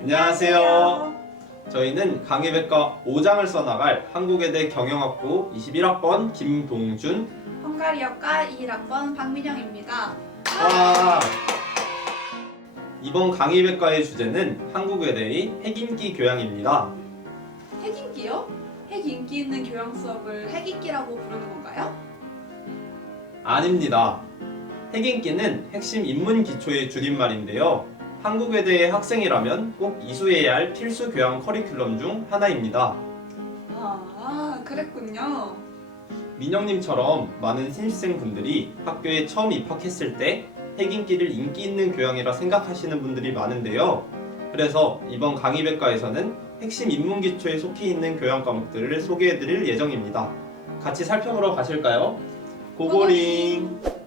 안녕하세요. 저희는 강의백과 5장을 써나갈 한국외대 경영학부 21학번 김동준. 헝가리어과 21학번 박민영입니다. 와. 이번 강의백과의 주제는 한국외대의 핵인기 교양입니다. 핵인기요? 핵 인기 있는 교양 수업을 핵인기라고 부르는 건가요? 아닙니다. 핵인기는 핵심 인문 기초의 줄임말인데요. 한국외대의 학생이라면 꼭 이수해야 할 필수 교양 커리큘럼 중 하나입니다. 아, 그랬군요. 민영님처럼 많은 신입생분들이 학교에 처음 입학했을 때 핵인기를 인기 있는 교양이라 생각하시는 분들이 많은데요. 그래서 이번 강의백과에서는 핵심 인문 기초에 속해 있는 교양 과목들을 소개해드릴 예정입니다. 같이 살펴보러 가실까요? 고고링!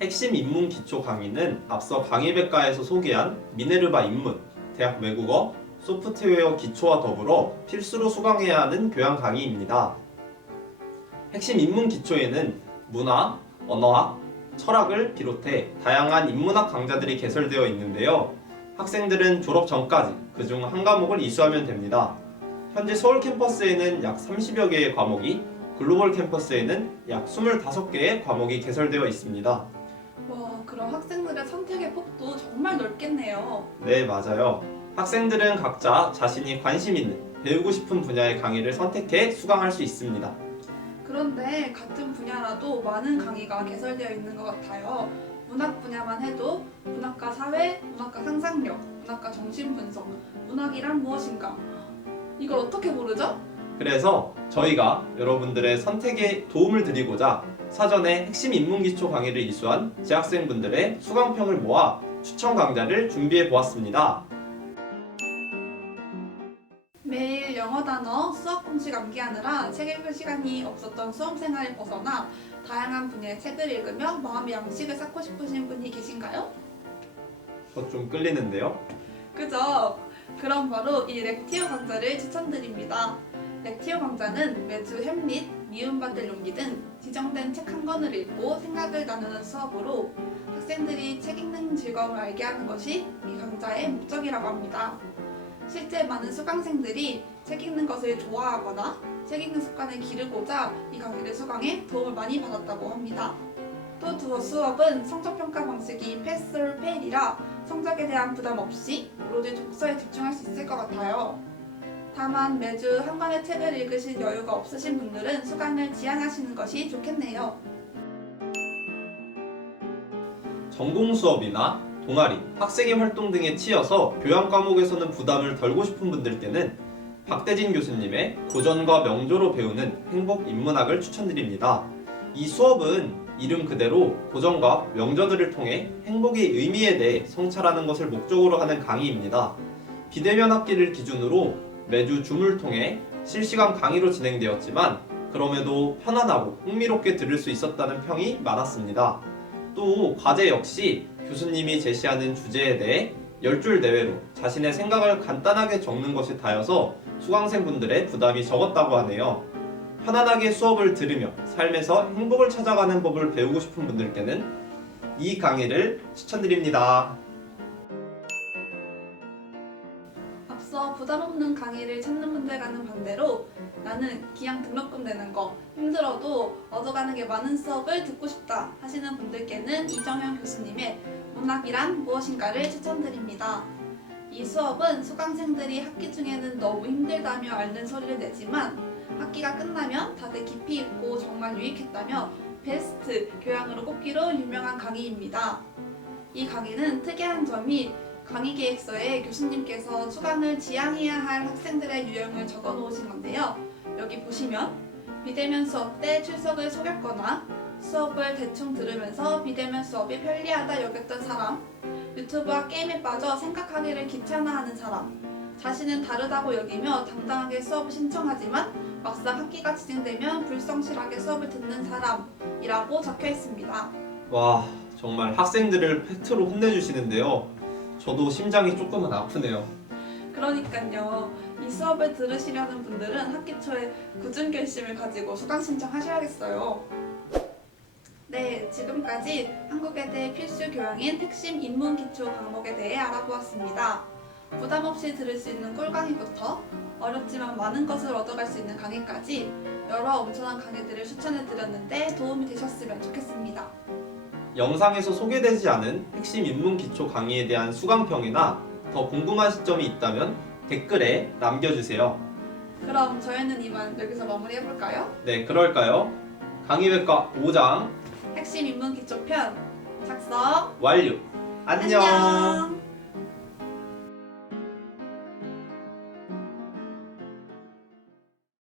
핵심 인문 기초 강의는 앞서 강의백과에서 소개한 미네르바 인문, 대학 외국어, 소프트웨어 기초와 더불어 필수로 수강해야 하는 교양 강의입니다. 핵심 인문 기초에는 문화, 언어학, 철학을 비롯해 다양한 인문학 강좌들이 개설되어 있는데요. 학생들은 졸업 전까지 그중 한 과목을 이수하면 됩니다. 현재 서울 캠퍼스에는 약 30여 개의 과목이, 글로벌 캠퍼스에는 약 25개의 과목이 개설되어 있습니다. 와, 그럼 학생들의 선택의 폭도 정말 넓겠네요. 네, 맞아요. 학생들은 각자 자신이 관심 있는 배우고 싶은 분야의 강의를 선택해 수강할 수 있습니다. 그런데 같은 분야라도 많은 강의가 개설되어 있는 것 같아요. 문학 분야만 해도 문학과 사회, 문학과 상상력, 문학과 정신분석, 문학이란 무엇인가? 이걸 어떻게 모르죠? 그래서 저희가 여러분들의 선택에 도움을 드리고자 사전에 핵심 인문 기초 강의를 이수한 재학생분들의 수강평을 모아 추천 강좌를 준비해 보았습니다. 매일 영어 단어, 수학 공식 암기하느라 책 읽을 시간이 없었던 수험 생활을 벗어나 다양한 분야의 책을 읽으며 마음의 양식을 쌓고 싶으신 분이 계신가요? 저 좀 끌리는데요. 그죠? 그럼 바로 이 렉티오 강좌를 추천드립니다. 렉티오 강좌는 매주 햄릿, 미움받을 용기 등 지정된 책 한 권을 읽고 생각을 나누는 수업으로 학생들이 책 읽는 즐거움을 알게 하는 것이 이 강좌의 목적이라고 합니다. 실제 많은 수강생들이 책 읽는 것을 좋아하거나 책 읽는 습관을 기르고자 이 강의를 수강해 도움을 많이 받았다고 합니다. 또 두 수업은 성적 평가 방식이 패스 or 페일이라 성적에 대한 부담 없이 오로지 독서에 집중할 수 있을 것 같아요. 다만 매주 한 권의 책을 읽으실 여유가 없으신 분들은 수강을 지양하시는 것이 좋겠네요. 전공 수업이나 동아리, 학생회 활동 등에 치여서 교양 과목에서는 부담을 덜고 싶은 분들께는 박대진 교수님의 고전과 명조로 배우는 행복 인문학을 추천드립니다. 이 수업은 이름 그대로 고전과 명저들을 통해 행복의 의미에 대해 성찰하는 것을 목적으로 하는 강의입니다. 비대면 학기를 기준으로 매주 줌을 통해 실시간 강의로 진행되었지만 그럼에도 편안하고 흥미롭게 들을 수 있었다는 평이 많았습니다. 또 과제 역시 교수님이 제시하는 주제에 대해 10줄 내외로 자신의 생각을 간단하게 적는 것이 다여서 수강생분들의 부담이 적었다고 하네요. 편안하게 수업을 들으며 삶에서 행복을 찾아가는 법을 배우고 싶은 분들께는 이 강의를 추천드립니다. 앞서 부담 없는 강의를 찾는 분들과는 반대로 나는 기왕 등록금 내는 거 힘들어도 얻어가는 게 많은 수업을 듣고 싶다 하시는 분들께는 이정현 교수님의 문학이란 무엇인가를 추천드립니다. 이 수업은 수강생들이 학기 중에는 너무 힘들다며 앓는 소리를 내지만 학기가 끝나면 다들 깊이 있고 정말 유익했다며 베스트 교양으로 꼽기로 유명한 강의입니다. 이 강의는 특이한 점이 강의 계획서에 교수님께서 수강을 지향해야 할 학생들의 유형을 적어 놓으신 건데요. 여기 보시면 비대면 수업 때 출석을 속였거나 수업을 대충 들으면서 비대면 수업이 편리하다 여겼던 사람, 유튜브와 게임에 빠져 생각하기를 귀찮아하는 사람, 자신은 다르다고 여기며 당당하게 수업을 신청하지만 막상 학기가 진행되면 불성실하게 수업을 듣는 사람이라고 적혀 있습니다. 와, 정말 학생들을 팩트로 혼내주시는데요. 저도 심장이 조금은 아프네요. 그러니까요. 이 수업을 들으시려는 분들은 학기 초에 굳은 결심을 가지고 수강 신청하셔야겠어요. 네, 지금까지 한국에 대해 필수 교양인 핵심 인문 기초 과목에 대해 알아보았습니다. 부담 없이 들을 수 있는 꿀 강의부터 어렵지만 많은 것을 얻어갈 수 있는 강의까지 여러 엄청난 강의들을 추천해 드렸는데 도움이 되셨으면 좋겠습니다. 영상에서 소개되지 않은 핵심 입문 기초 강의에 대한 수강평이나 더 궁금하신 점이 있다면 댓글에 남겨주세요. 그럼 저희는 이만 여기서 마무리해 볼까요? 네, 그럴까요? 강의외과 5장 핵심 입문 기초편 작성 완료. 안녕. 안녕.